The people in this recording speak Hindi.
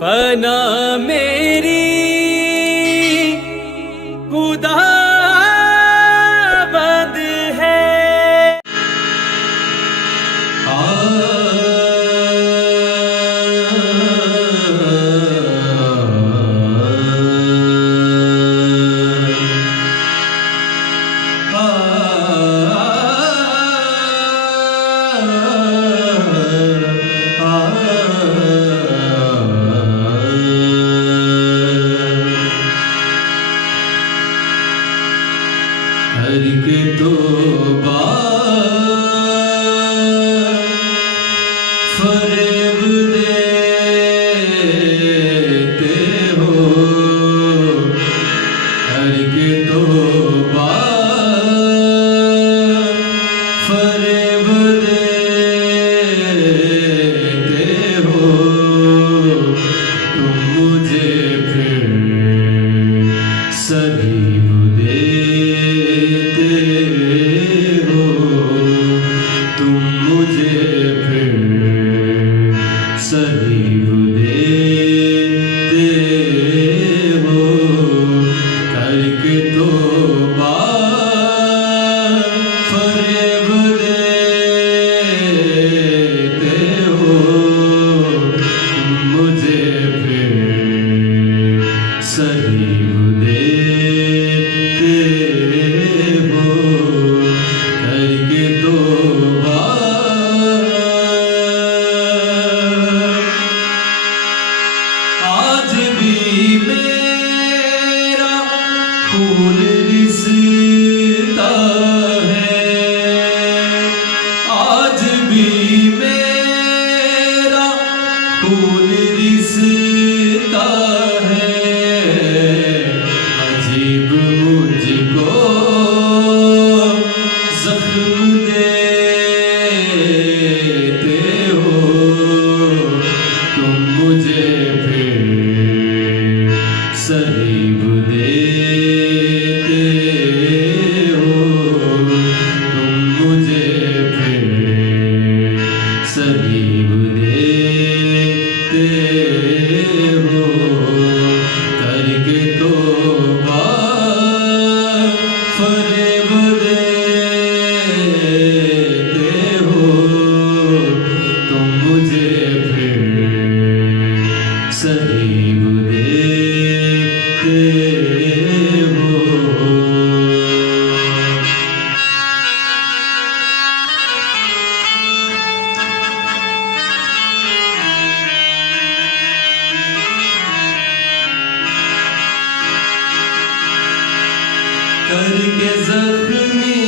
पना मेरी खुदा बंद है। हर के तो फरेब देते हो, हर के तो फरेब देते हो। तुम मुझे फिर सलीब देते हो, तुम मुझे फिर सलीब देते हो। करके तौबा फरेब देते हो, तुम मुझे फिर सलीब देते हो। करके तौबा आज भी मेरा खून रिसता है, आज भी मेरा खून रिसता है। अजीब मुझको जख्म देते हो, तुम मुझे फिर सलीब देते हो, तुम मुझे फिर सलीब देते हो। करके तौबा फरेब देते हो, तुम मुझे फिर सलीब देते हो। करके जख्मी